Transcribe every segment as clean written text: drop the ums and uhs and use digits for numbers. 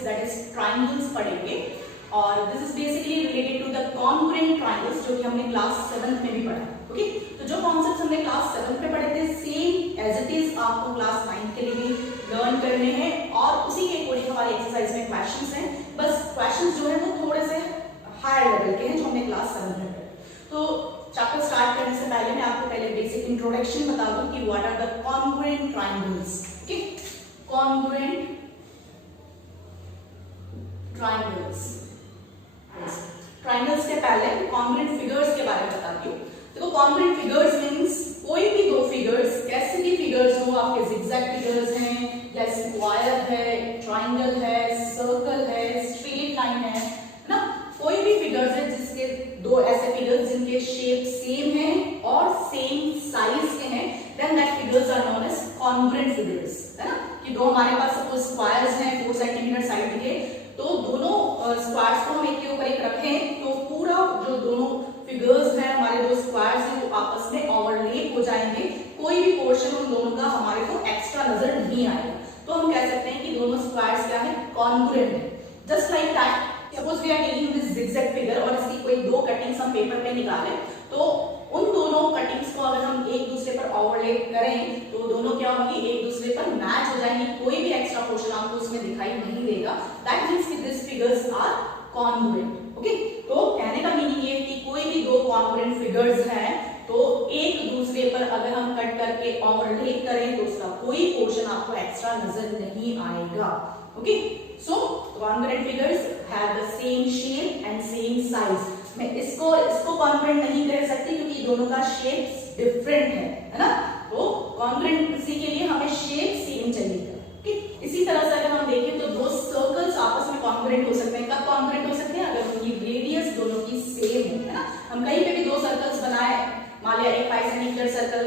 Topics that is triangles पढ़ेंगे और this is basically related to the congruent triangles जो कि हमने क्लास 7th में भी पढ़ा। ओके, तो जो कॉन्सेप्ट्स हमने क्लास 7th में पढ़े थे सेम एज इट इज आपको क्लास 9 के लिए भी लर्न करने हैं और उसी के अकॉर्डिंग हमारी एक्सरसाइज में क्वेश्चंस हैं। बस क्वेश्चंस जो है वो थोड़े से हायर लेवल के हैं जो हमने क्लास 7 में पढ़े। तो चैप्टर स्टार्ट करने से पहले मैं आपको पहले बेसिक इंट्रोडक्शन बता दूं कि what are the congruent triangles. Okay, congruent triangles, triangles के पहले कॉन्ग्रुएंट फिगर्स के बारे में बताती हूँ। देखो कॉन्ग्रुएंट फिगर्स मींस कोई भी दो फिगर्स, कैसे भी फिगर्स हो, आपके जिगजैग फिगर्स हैं या स्क्वायर है, ट्रायंगल है, सर्कल है, स्ट्रेट लाइन है ना, कोई भी फिगर्स है जिसके दो ऐसे फिगर्स जिनके शेप सेम है और सेम साइज के हैं, then that figures are known as congruent figures, है ना। कि दो हमारे पास सपोज स्क्वायर्स हैं 4 सेंटीमीटर साइड के, तो दोनों स्क्वायर्स को हम एक के ऊपर एक रखें तो पूरा जो दोनों फिगर्स हैं हमारे दो स्क्वायर्स हैं वो आपस में ओवरलैप हो जाएंगे, कोई भी पोर्शन उन दोनों का हमारे को एक्स्ट्रा नजर नहीं आएगा। तो हम कह सकते हैं कि दोनों स्क्वायर्स क्या है, कॉन्ग्रुएंट है। Just like that suppose we are taking this zigzag figure और इसकी कोई दो कटिंग्स हम पेपर पे निकालें तो उन दोनों कटिंग्स को अगर हम एक दूसरे पर ओवरलैप करें तो दोनों क्या होंगी, एक दूसरे पर मैच हो जाएंगी, कोई भी एक्स्ट्रा पोर्शन आपको उसमें दिखाई नहीं देगा। दैट मींस कि this figures are congruent. Okay, तो कहने का मीनिंग ये है कि कोई भी दो कॉन्ग्रुएंट फिगर्स हैं तो एक दूसरे पर अगर हम कट करके ओवरलैप करें तो उसका कोई पोर्शन आपको एक्स्ट्रा नजर नहीं आएगा। Okay, so congruent figures have the same shape and same size. मैं इसको कॉन्ग्रुएंट नहीं कह सकती क्योंकि दोनों का शेप डिफरेंट है ना। तो कॉन्ग्रुएंसी के लिए हमें शेप सेम चाहिए। ओके, इसी तरह से अगर हम देखें तो दो सर्कल्स आपस में कॉन्ग्रुएंट हो सकते हैं। कब कॉन्ग्रुएंट हो सकते हैं, अगर उनकी रेडियस दोनों की सेम है ना। हम कहीं पे भी दो सर्कल्स बनाए, मान लिया एक 5 सेंटीमीटर सर्कल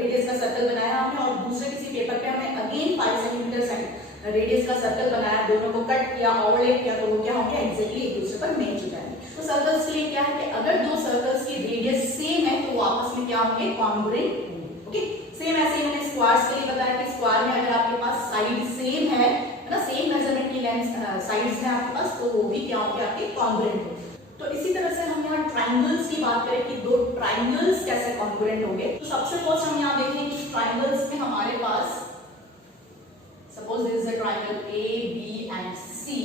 रेडियस का सर्कल बनाया हमने और दूसरे किसी पेपर पे हमने अगेन 5 सेंटीमीटर रेडियस का सर्कल बनाया, दोनों को कट किया, ओवरलैप किया, तो वो क्या होंगे, एग्जैक्टली एक दूसरे पर मैच हो जाएंगे। तो सर्कल्स के लिए क्या है कि अगर दो सर्कल्स की रेडियस सेम है तो वो आपस में क्या होंगे, कॉन्ग्रुएंट होंगे। ओके, सेम ऐसे ही मैंने स्क्वायर्स के लिए बताया कि स्क्वायर में अगर आपके पास साइड सेम है ना, सेम मेजरमेंट की लेंथ साइड्स हैं आपके पास, तो वो भी क्या होंगे, आपके कॉन्ग्रुएंट होंगे। तो इसी तरह से हम यहाँ ट्रायंगल्स की बात करें कि दो ट्रायंगल्स कैसे कॉन्ग्रुएंट होंगे, तो सबसे फर्स्ट हम यहाँ देखें कि ट्रायंगल्स में हमारे पास suppose this is a triangle A, B and C,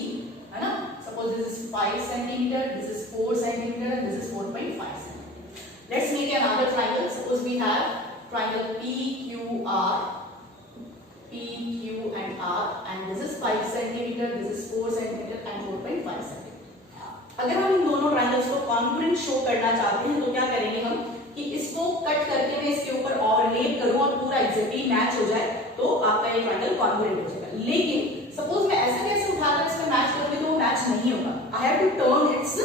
है ना। Suppose this is 5 centimeter, this is 4 centimeter, and this is 4.5 centimeter. Let's make another triangle. Suppose we have triangle PQR, PQ and R, and this is 5 centimeter, this is 4 centimeter, and 4.5 centimeter. अगर हम इन दोनों triangles को congruent show करना चाहते हैं तो क्या करेंगे हम कि इसको कट करके मैं इसके ऊपर ओवरलैप करूं और पूरा एग्जैक्टली मैच हो जाए तो आपका ये ट्रायंगल कॉन्ग्रुएंट हो जाएगा। लेकिन सपोज मैं ऐसे कैसे उठाकर इसमें मैच करूंगी तो वो मैच नहीं होगा। I have to turn its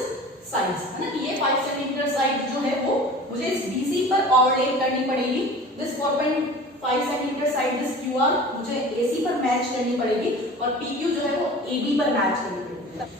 sides, है ना। ये 5 सेंटीमीटर साइड जो है वो मुझे इस BC पर ओवरलैप करनी पड़ेगी, this 4.5 centimetre side this QR मुझे AC पर मैच करनी पड़ेगी और PQ जो है वो AB पर मैच करनी पड़ेगी।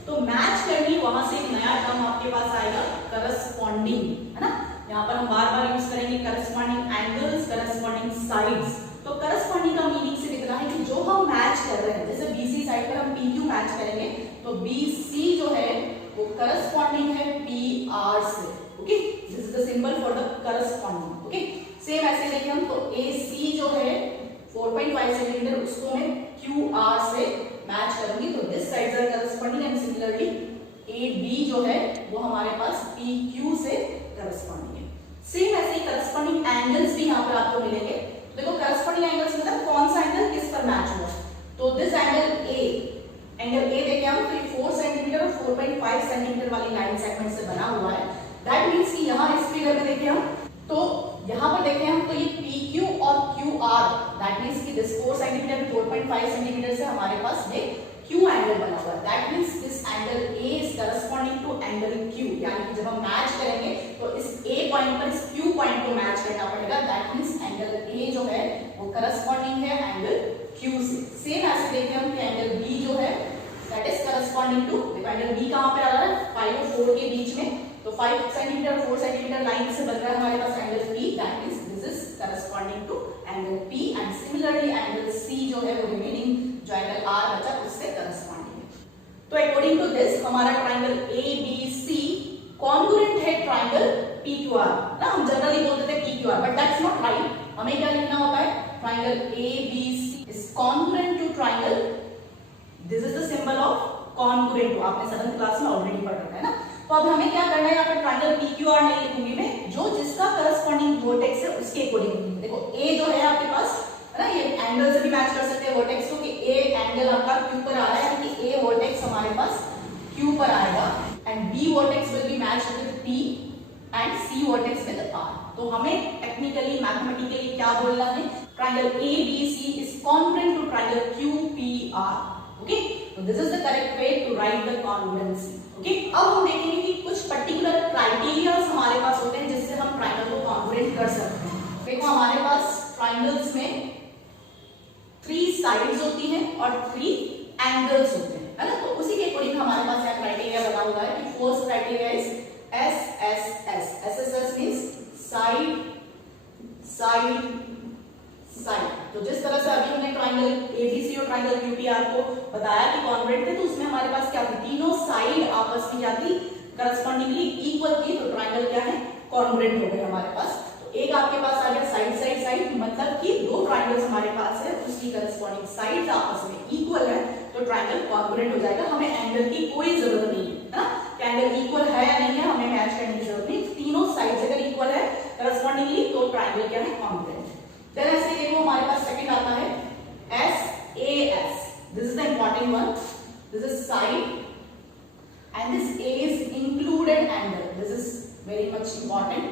तो मैच करनी, वहां से एक नया टर्म आपके पास आएगा, करस्पॉन्डिंग, है ना। यहाँ पर हम बार बार यूज करेंगे करस्पॉन्डिंग एंगल्स, करस्पॉन्डिंग साइड्स। तो करस्पॉन्डिंग का मीनिंग से दिख रहा है कि जो हम मैच कर रहे हैं, जैसे BC साइड पर हम PQ मैच करेंगे तो BC जो है वो करस्पॉन्डिंग है PR से। Okay, this is the symbol for the corresponding. Okay, same ऐसे देखिए हम तो AC जो है 4.5 सेंटीमीटर उसको मैं QR से मैच करूंगी तो this sides are corresponding and similarly AB जो है वो हमारे पास PQ से करस्पॉन्डिंग है। सेम ऐसे ही करस्पॉन्डिंग एंगल्स भी यहाँ पर आपको मिलेंगे। देखो करस्पॉन्डिंग एंगल्स मतलब कौन सा एंगल किस पर मैच हुआ, तो दिस एंगल A देखें हम तो 4 सेंटीमीटर और 4.5 सेंटीमीटर वाली लाइन सेगमेंट से बना हुआ है। दैट मींस कि यहाँ इस फिगर में देखें हम तो यहाँ पर देखें हम तो ये PQ और QR, दैट मींस कि दिस 4 सेंटीमीटर 4.5 सेंटीमीटर से हमारे पास ये Q एंगल बना हुआ है। That means this angle A is corresponding to angle Q, यानी कि जब हम मैच करेंगे तो इस A पॉइंट पर इस Q पॉइंट को मैच करना पड़ेगा। दैट मींस एंगल A जो है वो करस्पॉन्डिंग है एंगल Q से। सेम ऐसे देखते हैं कि एंगल B जो है दैट इज करस्पॉन्डिंग टू, देखो एंगल B कहां पे आ रहा है, 5 और 4 के बीच में, तो 5 सेंटीमीटर 4 सेंटीमीटर लाइन से बन रहा है हमारे पास angle P, that means this is corresponding to angle P and similarly angle C जो है वो रिमेनिंग जो एंगल R बचा उससे करस्पॉन्डिंग है। तो अकॉर्डिंग टू दिस हमारा ट्राइंगल ABC कॉन्ग्रुएंट है ट्राइंगल PQR ना। हम जनरली बोलते थे PQR, but that's not right. हमें क्या लिखना होता है, triangle ABC is congruent to triangle, this is the symbol of congruent to, आपने 7th क्लास में ऑलरेडी पढ़ रखा है ना। तो अब हमें क्या करना है, यहाँ पर ट्राइंगल PQR नहीं लिखूंगी मैं, जो जिसका करस्पॉन्डिंग वर्टेक्स है उसके अकॉर्डिंग लिखूंगी। देखो A जो है आपके पास है ना, ये एंगल से भी मैच कर सकते हैं वर्टेक्स को, कि A एंगल आपका Q पर आ रहा है, यानी कि A वर्टेक्स हमारे पास Q पर आएगा, and B vertex will be matched with P and C vertex with R। तो हमें टेक्निकली मैथमेटिकली क्या बोलना है, triangle ABC is congruent to triangle QPR। Okay, तो this is the correct way to write the congruency. Okay, अब हम देखेंगे कि कुछ पर्टिकुलर क्राइटेरियाज हमारे पास होते हैं जिससे हम ट्राइंगल को कॉन्ग्रुएंट कर सकते हैं। देखो हमारे पास ट्राइंगल्स में 3 साइड्स होती हैं और 3 एंगल्स होते हैं, है ना। तो उसी के अकॉर्डिंग हमारे पास क्या क्राइटेरिया बना हुआ है कि first criteria is SSS। SSS means side side side. तो जिस तरह से अभी हमने ट्राइंगल ABC और ट्राइंगल QPR को बताया कि कॉन्ग्रुएंट थे, तो उसमें हमारे पास क्या थी, तीनों साइड आपस में क्या थी, करस्पॉन्डिंगली इक्वल थी, तो ट्राइंगल क्या है, कॉन्ग्रुएंट हो गए हमारे पास। एक आपके पास आ गया साइड साइड साइड, मतलब कि 2 ट्राइंगल्स हमारे पास है, उसकी करस्पॉन्डिंग साइड्स आपस में इक्वल है, तो ट्राइंगल कॉन्ग्रुएंट हो जाएगा। हमें एंगल की कोई जरूरत नहीं है ना, एंगल इक्वल है या नहीं है हमें मैच करने की जरूरत नहीं, तीनों साइड्स अगर इक्वल है करस्पॉन्डिंगली तो ट्राइंगल क्या है, कॉन्ग्रुएंट। देन ऐसे देखो हमारे पास सेकंड आता है SAS। This is the important one, this is side and this A is included angle, this is very much important,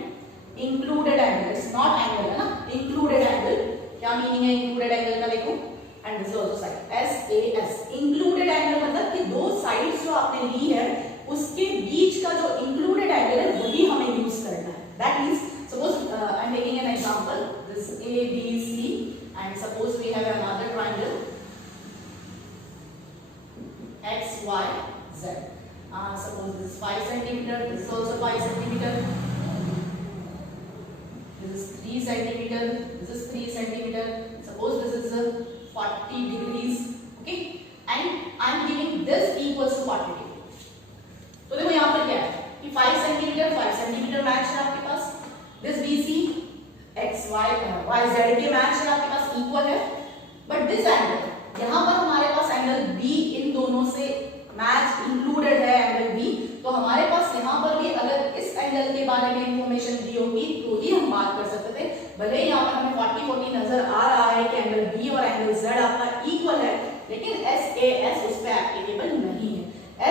included angle, it's not angle है ना, included angle। क्या मीनिंग है included angle का, देखो, and this is also side SAS। included angle मतलब कि 2 sides जो आपने ली है उसके बीच का जो included angle है वही हमें यूज करना है। that means suppose I'm taking an example, this ABC and suppose we have another triangle XYZ। suppose this is 5 centimeter, this is also 5 centimeter, this is 3 centimeter, this is 3 centimeter, suppose this is 40 degrees, okay, and I'm giving this equals to 40 degree। तो देखो यहाँ पर क्या है कि 5 centimetre match है आपके पास, this BC YZ के मैच है आपके पास, इक्वल है, बट दिस एंगल यहाँ पर हमारे पास एंगल B इन दोनों से मैच इंक्लूडेड है, एंगल B। तो हमारे पास यहाँ पर भी अगर इस एंगल के बारे में इंफॉर्मेशन दी होगी तो ही हम बात कर सकते थे। भले यहाँ पर हमें 40-40 नजर आ रहा है कि एंगल B और एंगल Z आपका इक्वल है, लेकिन SAS उस पर एप्लीकेबल नहीं है।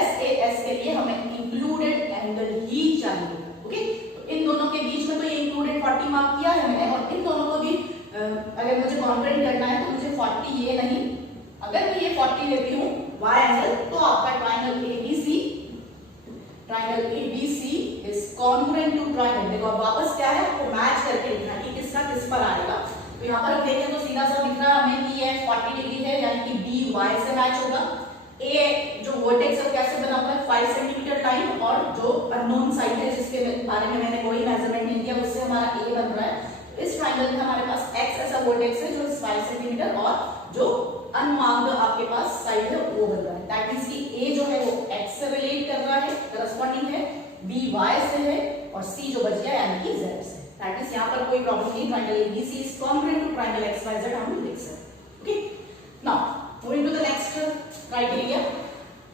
SAS के लिए हमें इंक्लूडेड एंगल ही चाहिए। ओके, तो इन दोनों के बीच में तो ये इंक्लूडेड 40 मार्क किया है मैंने, और इन दोनों को भी अगर मुझे कॉन्ग्रुएंट करना है तो मुझे 40 ये नहीं, अगर मैं ये 40 लेती हूँ Y एंगल, तो आपका triangle ABC is congruent to triangle. देखो अब वापस क्या है, आपको मैच करके लिखना है कि किसका किस पर आएगा। तो यहाँ पर देखें तो सीधा सा दिख रहा है हमें कि ये 40 डिग्री है, यानी कि B Y से मैच होगा। A जो वर्टेक्स है कैसे बना हुआ है, 5 सेंटीमीटर लाइन, और जो अननोन साइड है जिसके बारे में मैंने कोई मेजरमेंट नहीं दिया, उससे हमारा A बन रहा है। तो इस ट्राइंगल में हमारे पास X ऐसा वर्टेक्स है जो 5 सेंटीमीटर, और जो अनमार्क्ड आपके पास साइड है वो बन रहा है। दैट मींस कि A जो है वो X से रिलेट कर रहा है, करस्पॉन्डिंग है, B Y से है, और C जो बच गया यानी कि Z से। दैट मींस यहाँ पर कोई प्रॉब्लम नहीं, triangle ABC is congruent to triangle XYZ हम लिख सकते। Okay, now moving to the next criteria.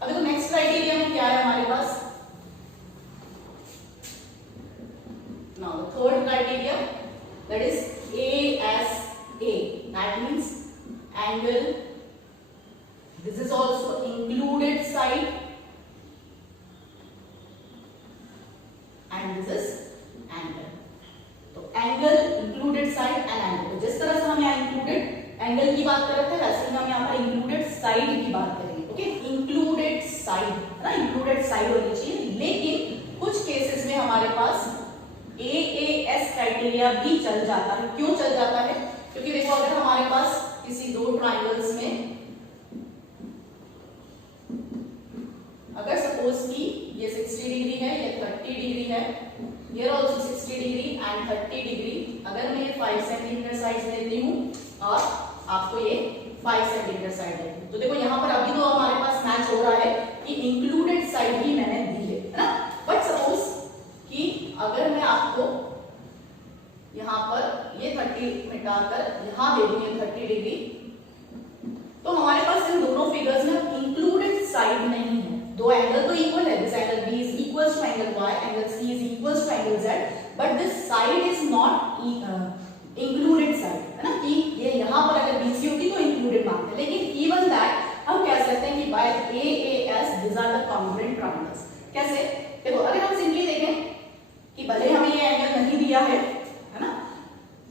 अभी तो नेक्स्ट क्राइटेरिया में क्या है हमारे पास, now the third criteria, that is ASA। That means angle, this is also included side and this is angle। तो angle, included side and angle, तो जिस तरह से हम यहाँ included angle की बात कर रहे थे वैसे ही हम यहाँ पर included side की बात करेंगे। ओके, included side है ना, included side होनी चाहिए, लेकिन कुछ केसेस में हमारे पास AAS क्राइटेरिया भी चल जाता है। क्यों चल जाता है, क्योंकि देखो अगर हमारे पास किसी 2 ट्राइंगल्स में अगर सपोज कि ये 60 डिग्री है, ये 30 डिग्री है, here also 60 degree and 30 degree, अगर मैं ये 5 सेंटीमीटर साइड लेती हूँ और आपको ये 5 सेंटीमीटर साइड लेती हूँ, तो देखो यहाँ पर अभी तो हमारे पास मैच हो रहा है कि साइड नहीं है, दो एंगल तो इक्वल है, this angle B is equals to angle Y, angle C is equals to angle Z, but this side is not included side, है ना, कि ये यहाँ पर अगर बीसी होती तो इंक्लूडेड मानते हैं, लेकिन इवन दैट हम कह सकते हैं कि by AAS this are the congruent triangles. कैसे? देखो अगर हम सिंपली देखें कि भले हमें ये एंगल नहीं दिया है ना,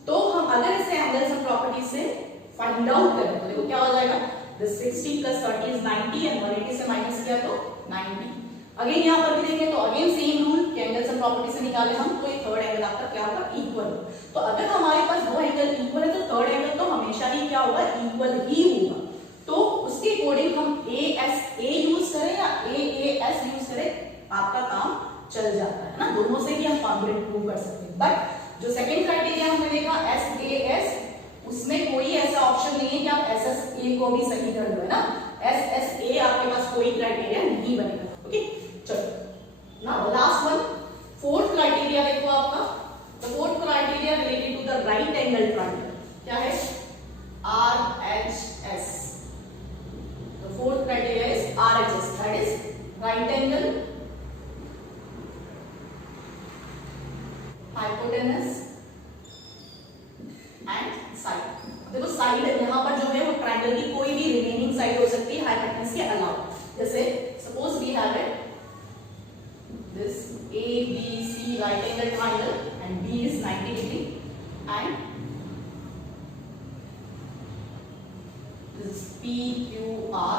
तो हम अगर इसे एंगल्स एंड प्रॉपर्टीज से फाइंड आउट करें तो देखो क्या हो जाएगा, दिस 60 + 30 is 90 एंड 180 से माइनस किया तो 90। अगेन यहाँ पर भी देखें तो अगेन सेम रूल कि एंगल्स एंड प्रॉपर्टी से निकाले हम, तो ये थर्ड एंगल आपका क्या होगा, इक्वल। तो अगर हमारे पास दो एंगल इक्वल है तो थर्ड एंगल तो हमेशा ही क्या होगा, इक्वल ही होगा। तो उसके अकॉर्डिंग हम ASA यूज करें या AAS यूज करें, आपका काम चल जाता है ना, दोनों से ही हम कॉन्ग्रुएंट प्रूव कर सकते हैं। बट जो सेकंड क्राइटेरिया हमने देखा SAS, उसमें कोई ऐसा ऑप्शन नहीं है कि आप SSA को भी सही कर दो, है ना, SSA आपके पास कोई क्राइटेरिया नहीं बनेगा। ओके, चलो now last one, fourth criteria देखो आपका, the fourth criteria related to the right angle triangle क्या है, RHS। The fourth criteria is RHS, that is right angle hypotenuse and side. देखो साइड यहाँ पर जो है वो ट्रायंगल की कोई भी रिमेनिंग साइड हो सकती है हाइपोटेनस के अलावा। जैसे suppose we have it this ABC right angle triangle and B is 90 degree and this is PQR.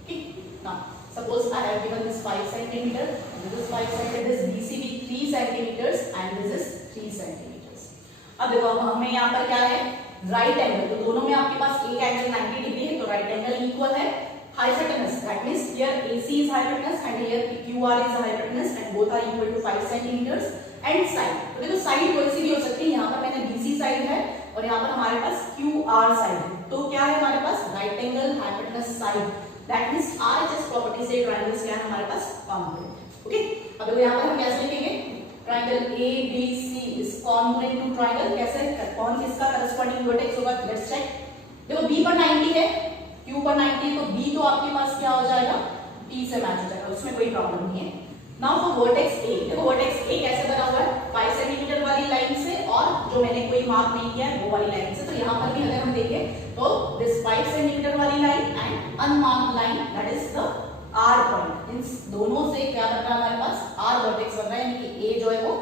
Okay, now suppose I have given this 5 centimeter and this is 5 centimeter, this BCB 3 centimeters and this is 3 centimeters. अब देखो हमें यहाँ पर क्या है, right angle, तो दोनों में आपके पास एक एंगल 90 डिग्री है तो राइट एंगल इक्वल है। Hypotenuse, that means here AC is hypotenuse and here QR is hypotenuse and both are equal to 5 centimeters and side। तो देखो साइड कोई सी भी हो सकती है, यहाँ पर मैंने BC साइड है और यहाँ पर हमारे पास QR साइड है, तो क्या है हमारे पास right angle hypotenuse side, that means RHS property से ट्रायंगल्स क्या है हमारे पास, कॉन्ग्रुएंट। ओके, अब देखो यहाँ पर हम कैसे लिखेंगे, triangle ABC is congruent to triangle, कैसे, कौन किसका करस्पॉन्डिंग वर्टेक्स होगा, लेट्स चेक। देखो B पर 90 है, Q पर 90 तो B तो आपके पास क्या हो जाएगा, P से मैच हो जाएगा, उसमें कोई प्रॉब्लम नहीं है। नाउ फॉर वर्टेक्स A, देखो वर्टेक्स A कैसे बना हुआ है, 5 सेंटीमीटर वाली लाइन से और जो मैंने कोई मार्क नहीं किया है वो वाली लाइन से, तो यहाँ पर भी अगर हम देखें तो दिस 5 सेंटीमीटर वाली line and unmarked line that is the R point, इन दोनों से क्या बन रहा है हमारे पास, R वर्टेक्स बन रहा है, यानी कि A जो है वो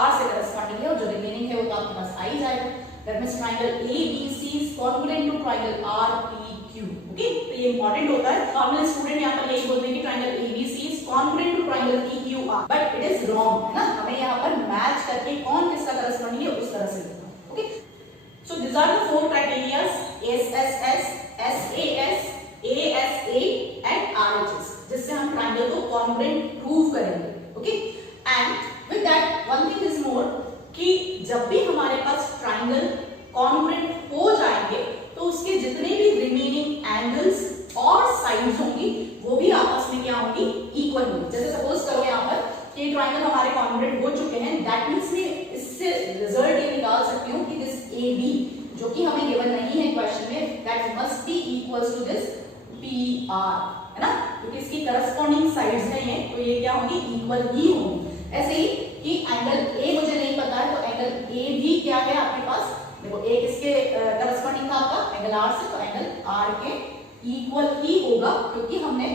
R से करस्पॉन्डिंग है और जो रिमेनिंग है वो तो आपके पास I जाएगा। That means triangle ABC is congruent to triangle RPQ। Okay, तो ये इंपॉर्टेंट होता है, नॉर्मल स्टूडेंट यहाँ पर यही बोलते हैं कि triangle ABC is congruent to triangle PQR, but it is wrong, है ना, हमें यहाँ पर मैच करके कौन किसका करस्पॉन्डिंग है उस तरह से लिखना है। Okay, so this are the four criterias, SSS, SAS, ASA and RHS, जिससे हम ट्रायंगल को कॉन्ग्रुएंट प्रूव करेंगे। Okay, and with that one thing is more कि जब भी हमारे पास ट्रायंगल कॉन्ग्रुएंट हो जाएंगे तो उसके जितने भी रिमेनिंग एंगल्स और साइड्स होंगी वो भी आपस में क्या होंगी, इक्वल होंगी। जैसे सपोज करो यहाँ पर कि ट्रायंगल हमारे कॉन्ग्रुएंट हो चुके हैं, दैट मींस मैं इससे रिजल्ट ये निकाल सकती हूँ कि दिस AB जो कि हमें गिवन नहीं है क्वेश्चन में, that must be equals to this PR, है ना, क्योंकि इसकी करस्पॉन्डिंग साइड्स नहीं है तो ये क्या होंगी, इक्वल ही होंगी। ऐसे ही कि एंगल A मुझे नहीं पता है तो एंगल A भी क्या है आपके पास, देखो एक इसके करस्पॉन्डिंग था आपका एंगल R से, तो एंगल R के इक्वल ही होगा क्योंकि हमने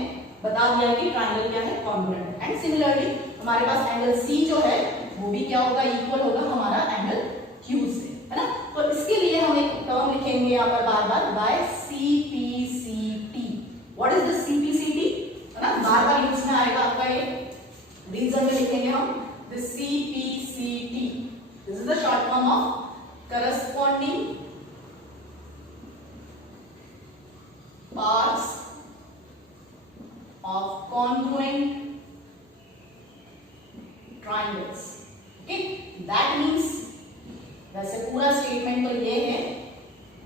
बता दिया कि ट्रायंगल क्या है, कॉन्ग्रुएंट। एंड सिमिलरली हमारे पास एंगल C जो है वो भी क्या होगा, इक्वल होगा हमारा एंगल Q से, है ना। तो इसके लिए हम एक टर्म लिखेंगे यहाँ पर बार बार, by CPCT। What is this CPCT, है ना, बार बार यूज में आएगा आपका ये, रीजन में लिखेंगे हम this CPCT, this is the short form of corresponding parts of congruent triangles। okay, that means वैसे पूरा स्टेटमेंट तो ये है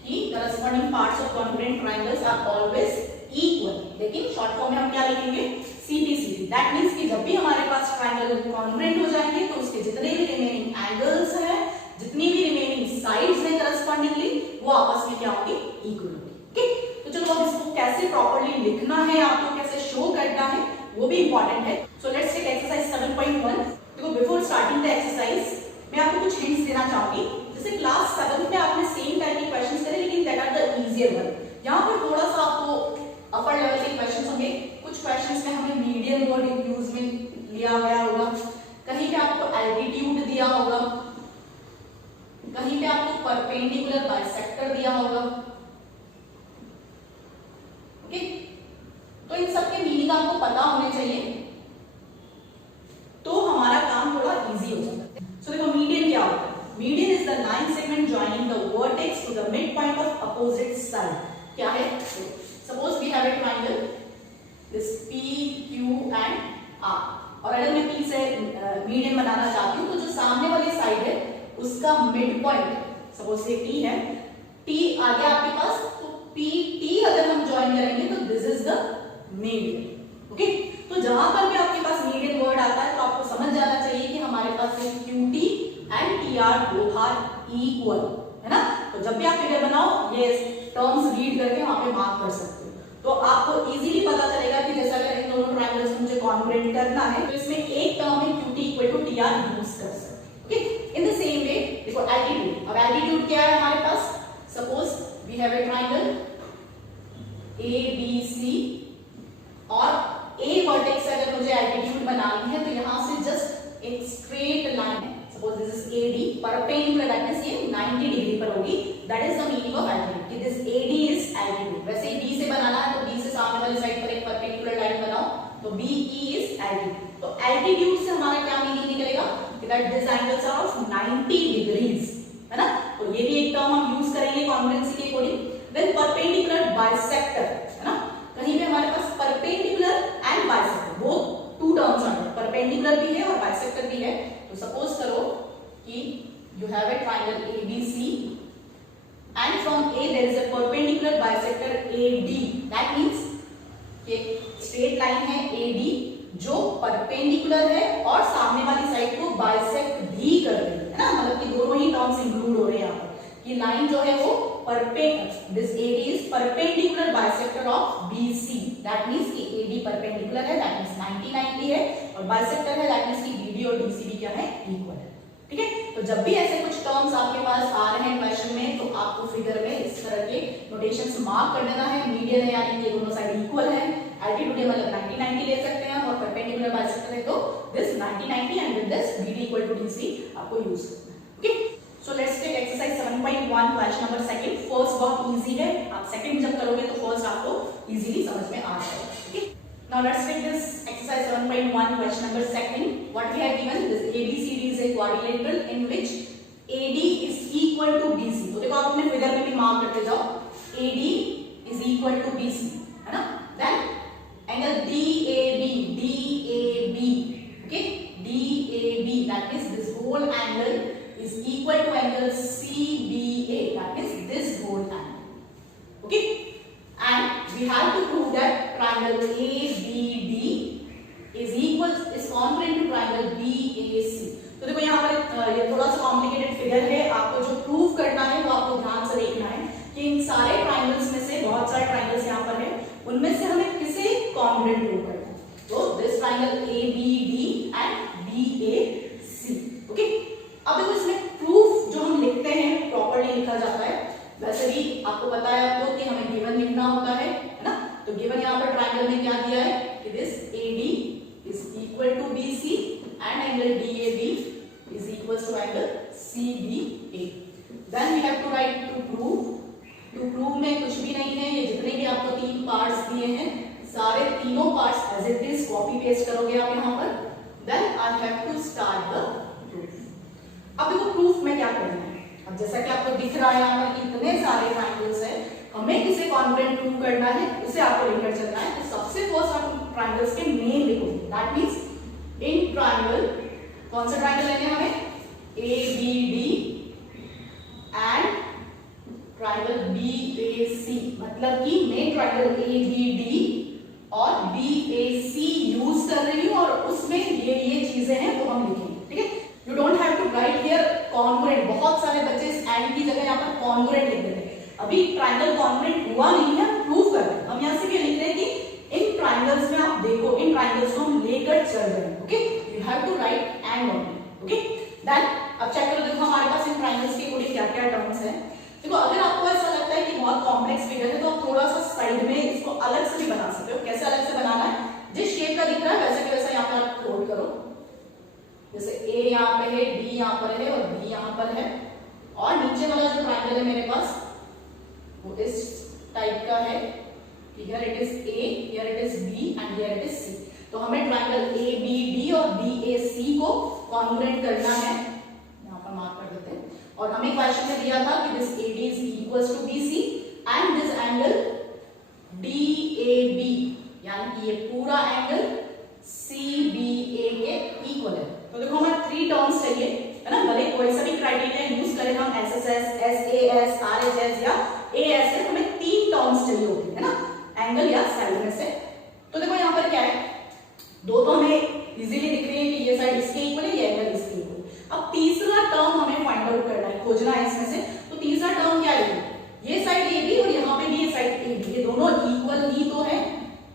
कि corresponding parts of congruent triangles are always equal, लेकिन शॉर्ट फॉर्म में हम क्या लिखेंगे, CPCT। that means कि जब भी हमारे पास ट्रायंगल कॉन्ग्रुएंट हो जाएंगे तो उसके जितने भी रिमेनिंग एंगल्स हैं, जितनी भी रिमेनिंग साइड्स हैं करस्पॉन्डिंगली, वो आपस में क्या होंगी, इक्वल होंगी। ठीक, तो चलो अब इसको कैसे प्रॉपर्ली लिखना है, आपको कैसे शो करना है, वो भी इंपॉर्टेंट है। So let's take exercise 7.1। देखो बिफोर स्टार्टिंग द एक्सरसाइज मैं आपको कुछ हिंट्स देना चाहूंगी। जैसे क्लास 7 में आपने सेम टाइप के क्वेश्चंस करे, लेकिन that are the easier one. यहाँ पर थोड़ा सा आपको अपर लेवल के क्वेश्चंस होंगे। कुछ क्वेश्चंस में हमें मीडियन वर्ड यूज में लिया गया होगा, कहीं पे आपको एल्टीट्यूड दिया होगा, कहीं पे आपको परपेंडिकुलर बाइसेक्टर दिया होगा। ओके, तो इन सब के मीनिंग आपको पता होने चाहिए, तो हमारा काम थोड़ा इजी हो जाता है। सो देखो मीडियन क्या होता है? Median is the line segment joining the vertex to the mid point of opposite side. क्या है? Suppose we have a triangle this P, Q and R, और अगर मैं P से मीडियन बनाना चाहती हूँ तो जो सामने वाली साइड है उसका मिड पॉइंट, सपोज से T है, T आ गया आपके पास, तो P T अगर हम ज्वाइन करेंगे तो this is the median. Okay, तो जहां पर भी आपके पास मीडियन वर्ड आता है तो आपको समझ जाना चाहिए कि हमारे पास QT and TR both are equal, है ना। तो जब भी आप फिगर बनाओ ये टर्म्स रीड करके वहां पे मार्क कर सकते हो, तो आपको इजीली पता चलेगा कि जैसा अगर इन दोनों ट्रायंगल्स को मुझे कॉन्ग्रुएंट करना है तो इसमें एक टर्म है QT equal to TR use कर सकते हैं। Okay, in the same way देखो एल्टीट्यूड। अब एल्टीट्यूड क्या है हमारे पास? Suppose we have a triangle ABC और A वर्टेक्स से अगर मुझे एल्टीट्यूड बनानी है तो यहां से जस्ट एक स्ट्रेट लाइन है, suppose this is AD, perpendicular that means ये 90 डिग्री पर होगी। That is the meaning of altitude कि दिस AD इज एल्टीट्यूड। वैसे ही B से बनाना है तो B से सामने वाली साइड पर एक परपेंडिकुलर लाइन बनाओ तो BE इज एल्टीट्यूड। तो एल्टीट्यूड से हमारा क्या मीनिंग निकलेगा कि that this angles are of 90 degrees, है ना। तो ये भी एक टर्म हम यूज करेंगे कॉन्ग्रुएंसी के अकॉर्डिंग। देन परपेंडिकुलर बाइसेक्टर, है ना, कहीं पे हमारे पास परपेंडिकुलर एंड बाइसेक्टर वो टू टर्म्स आते हैं, परपेंडिकुलर भी है और बाइसेक्टर भी है। तो सपोज करो कि you have a triangle ABC and from A there is a perpendicular bisector AD, that means कि स्ट्रेट लाइन है AD जो परपेंडिकुलर है और सामने वाली साइड को बाइसेक्ट भी कर रही है ना, मतलब कि दोनों ही टर्म्स इंक्लूड हो रहे हैं यहाँ पर। ये लाइन जो है वो this AD is perpendicular bisector of BC, that means कि AD परपेंडिकुलर है, that means 90 है, और बाइसेक्टर है, that means कि BD और DC भी क्या है? इक्वल है। ठीक है, तो जब भी ऐसे कुछ टर्म्स आपके पास आ रहे हैं क्वेश्चन में तो आपको फिगर में इस तरह के नोटेशंस मार्क कर देना है। मीडियन है यानी कि दोनों साइड इक्वल है, एल्टीट्यूड है मतलब 90 ले सकते हैं, और परपेंडिकुलर बाइसेक्टर है तो this 90 and with this BD equal to DC आपको यूज करना है। Okay, so let's take exercise 7.1 question number second. First बहुत इजी है, आप सेकंड जब करोगे तो फर्स्ट आपको इजीली समझ में आ जाएगा। Okay, now let's take this exercise 7.1 question number second. What we have given, this ABCD is a quadrilateral in which AD is equal to BC. तो देखो आप अपने फिगर में भी मार्क करते जाओ, AD is equal to BC, है ना। Then angle DAB, okay, DAB, that means this whole angle is equal to angle CBA, that means this whole angle. Okay, and we have to prove that triangle ABD is congruent to triangle BAC. तो देखो यहाँ पर ये थोड़ा सा complicated figure है, आपको जो प्रूव करना है वो आपको ध्यान से देखना है कि इन सारे ट्रायंगल्स में से, बहुत सारे ट्रायंगल्स यहाँ पर है, उनमें से हमें किसे कॉन्ग्रुएंट प्रूव करना है। तो this triangle ABD and BAC। Okay, अब देखो इसमें प्रूफ जो हम लिखते हैं प्रॉपर्ली लिखा जाता है। वैसे भी आपको पता है आपको कि हमें गिवन लिखना होता है ना। तो गिवन यहाँ पर ट्रायंगल में क्या दिया है कि this AD is equal to BC and angle DAB is equal to angle CBA. Then we have to write to prove. To prove में कुछ भी नहीं है, ये जितने भी आपको तीन पार्ट्स दिए हैं सारे तीनों parts as it is copy paste करोगे आप यहाँ पर। Then I have to start the proof. अब देखो प्रूफ में क्या करना है। अब जैसा कि आपको दिख रहा है यहाँ पर इतने सारे ट्रायंगल्स हैं, हमें किसे कॉन्ग्रुएंट प्रूव करना है उसे आपको लेकर चलना है। तो सबसे फर्स्ट आप ट्रायंगल्स के नेम लिखोगे, दैट मींस इन ट्रायंगल, कौन सा ट्रायंगल लेने हैं हमें? ABD एंड ट्रायंगल BAC, मतलब कि मैं ट्रायंगल ABD और BAC यूज कर रही हूँ और उसमें ये चीजें हैं वो हम लिखेंगे। ठीक है, you don't have to write here congruent. बहुत सारे बच्चे इस एंड की जगह यहाँ पर कॉन्ग्रुएंट लिख देते हैं। अभी ट्रायंगल कॉन्ग्रुएंट हुआ नहीं है, प्रूव कर रहे हैं। हम यहाँ have to write and only, okay. Then अब चेक करो, देखो हमारे पास इन ट्रायंगल्स के अकॉर्डिंग क्या क्या टर्म्स हैं। देखो अगर आपको ऐसा लगता है कि बहुत कॉम्प्लेक्स फिगर है तो आप थोड़ा सा साइड में इसको अलग से भी बना सकते हो। कैसे अलग से बनाना है, जिस शेप का दिख रहा है वैसे के वैसा यहाँ पर आप फोल्ड करो। जैसे ए यहाँ पे है, डी यहाँ पर है और बी यहाँ पर है, और नीचे वाला जो ट्रायंगल है मेरे पास वो इस टाइप का है। Here it is A, here it is B and here it is C. तो हमें ट्रायंगल ए बी डी और बी ए सी को कॉन्ग्रुएंट करना है, यहाँ पर मार्क कर देते हैं। और हमें क्वेश्चन में दिया था कि this AD is equals to BC and this angle DAB, यानी कि ये पूरा एंगल CBA के इक्वल है। तो देखो हमें 3 टर्म्स चाहिए, है ना। भले कोई सा भी क्राइटेरिया यूज करें हम, SSS, SAS, RHS या AS, हमें 3 टर्म्स चाहिए होगी, है ना, एंगल या साइड में से। तो देखो यहाँ पर क्या है, दो तो हमें इजीली दिख रही है कि ये साइड इसके इक्वल है, ये एंगल इसके इक्वल। अब तीसरा टर्म हमें फाइंड आउट करना है, खोजना है इसमें से। तो तीसरा टर्म क्या है, ये साइड AB और यहाँ पे भी ये साइड AB, ये दोनों इक्वल ही तो है।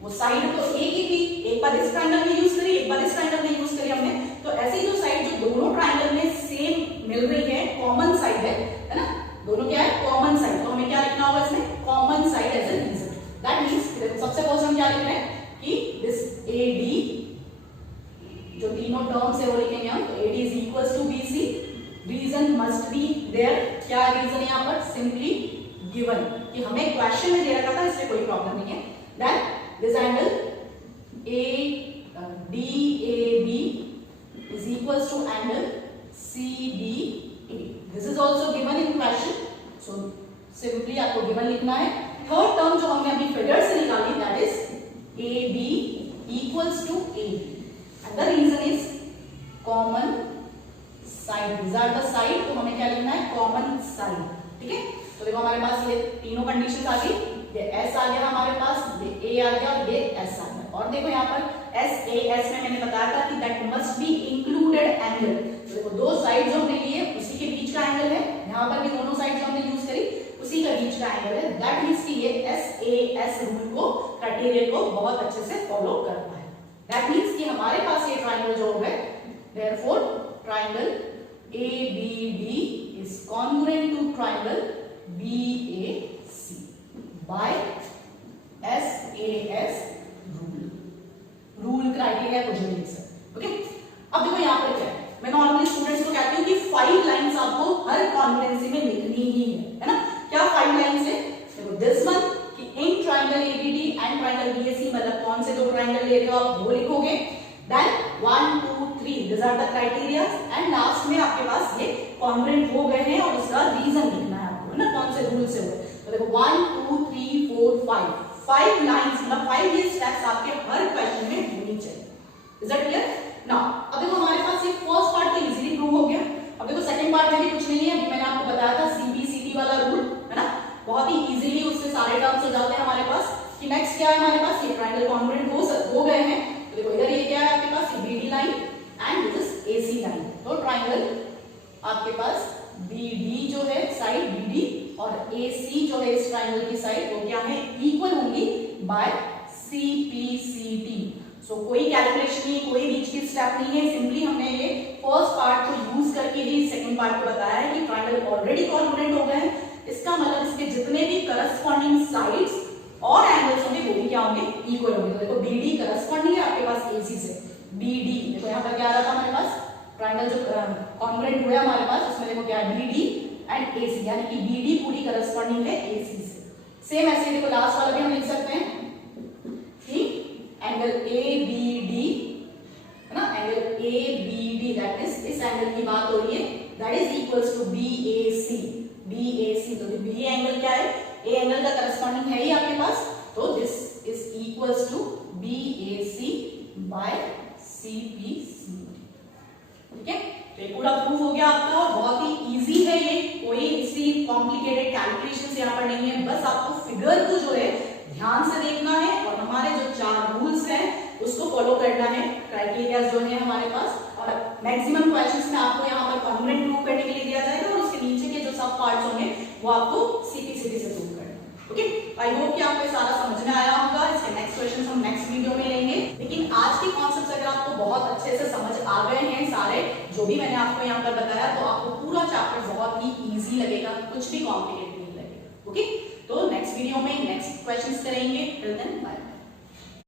वो साइड तो एक ही थी, एक बार इस ट्रायंगल में यूज करी, एक बार इस ट्रायंगल में यूज करी हमने। तो ऐसी जो साइड जो दोनों ट्रायंगल में सेम मिल रही है, कॉमन साइड है ना, दोनों क्या है, कॉमन साइड। तो हमें क्या लिखना होगा इसमें, common side as a reason. That means सबसे पहले हम क्या लिख रहे हैं कि दिस AD, जो तीनों टर्म्स है वो लिखेंगे हम। तो AD is equals to BC, reason must be there. क्या रीजन है यहाँ पर, सिंपली गिवन, कि हमें क्वेश्चन में दे रखा था, इसलिए कोई प्रॉब्लम नहीं है। Then this angle DAB is equals to angle CBA, this is also given in question, so simply आपको गिवन लिखना है। थर्ड टर्म जो हमने अभी फिगर से निकाली, that is AB equals to AB, and the reason is common side, these are the side, तो हमें क्या लिखना है, common side, ठीक है। तो देखो हमारे पास ये तीनों कंडीशंस आ गई, ये S आ गया हमारे पास, ये A आ गया, ये S आ गया। और देखो यहाँ पर SAS में मैंने बताया था कि that must be included angle. तो देखो दो साइड जो हमने लिए उसी के बीच का एंगल है, यहाँ पर भी दोनों साइड जो हमने यूज करी उसी का बीच का एंगल है। दैट मींस कि ये SAS रूल को, क्राइटेरिया को बहुत अच्छे से फॉलो करता है। दैट मींस कि हमारे पास ये ट्रायंगल जो हो गए, therefore triangle ABD is congruent to triangle BAC by SAS rule criteria कुछ नहीं लिख सकते, ओके। अब देखो यहाँ पर क्या है, मैं नॉर्मली स्टूडेंट्स को कहती हूँ कि 5 लाइंस आपको हर कॉन्ग्रुएंसी में लिखनी ही है ना। क्या 5 लाइंस है, देखो दिस वन कि in triangle ABD and triangle BAC, मतलब कौन से दो ट्रायंगल ले रहे हो आप वो लिखोगे। Then 1 2 3 this are the criteria, and last में आपके पास ये कॉन्ग्रुएंट हो गए हैं और इसका रीजन लिखना है आपको, है ना, कौन से रूल से हुए। तो देखो 1 2 3 4 5 लाइंस, मतलब 5 ये स्टेप्स आपके हर क्वेश्चन में होनी चाहिए। Is that clear? नाउ अब देखो हमारे पास ये फर्स्ट पार्ट तो इजीली प्रूव हो गया। अब देखो सेकंड पार्ट में भी कुछ नहीं है, अभी मैंने आपको बताया था CBCD वाला रूल, है ना, बहुत ही इजीली उससे सारे टर्म्स हो जाते हैं हमारे पास। कि नेक्स्ट क्या है हमारे पास, ये ट्रायंगल कॉन्ग्रुएंट हो गए हैं। तो देखो इधर ये क्या है आपके पास, BD line and this AC line. तो ट्रायंगल आपके पास BD जो है साइड BD और AC जो है इस ट्रायंगल की साइड, वो क्या है, इक्वल होंगी बाय CPCT। सो कोई कैलकुलेशन नहीं, कोई बीच की स्टेप नहीं है, सिंपली हमने ये फर्स्ट पार्ट को यूज करके ही सेकंड पार्ट को बताया है कि ट्रायंगल ऑलरेडी कॉन्ग्रुएंट हो गए हैं। इसका मतलब इसके जितने भी करस्पॉन्डिंग साइड्स और एंगल्स होंगे वो भी क्या होंगे, इक्वल होंगे। तो देखो BD करस्पॉन्डिंग है आपके पास AC से, BD देखो यहाँ पर क्या आ रहा था हमारे पास, ट्रायंगल जो कॉन्ग्रुएंट हुआ हमारे पास उसमें देखो क्या है, BD एंड AC, यानी कि BD पूरी करस्पॉन्डिंग है AC से। सेम ऐसे देखो लास्ट वाला भी हम लिख सकते हैं कि एंगल ABD, है ना, एंगल ABD दैट इज इस एंगल की बात हो रही है, that is equals to BAC। तो B एंगल क्या है, A एंगल का करस्पॉन्डिंग है ही आपके पास, तो this is equals to BAC by CPC, ठीक है। तो ये पूरा प्रूफ हो गया आपका, बहुत ही इजी है ये, कोई इसी कॉम्प्लिकेटेड कैलकुलेशंस यहाँ पर नहीं है। बस आपको फिगर को जो है ध्यान से देखना है और हमारे जो 4 रूल्स हैं उसको फॉलो करना है, क्राइटेरिया जो है हमारे पास। और मैक्सिमम क्वेश्चंस में आपको यहाँ पर कॉन्ग्रुएंट प्रूव करने के लिए दिया जाएगा और उसके नीचे के जो सब पार्ट्स होंगे वो आपको CPCD से प्रूव करना है, ओके। आई होप कि आपको सारा समझ में आया होगा। इसके नेक्स्ट क्वेश्चन हम नेक्स्ट वीडियो में लेंगे, लेकिन आज के कॉन्सेप्ट्स अगर आपको बहुत अच्छे से समझ आ गए जो भी मैंने आपको यहाँ पर बताया, तो आपको पूरा चैप्टर बहुत ही इजी लगेगा, कुछ भी कॉम्प्लिकेटेड नहीं लगेगा। ओके, तो नेक्स्ट वीडियो में नेक्स्ट क्वेश्चंस करेंगे। Till then bye.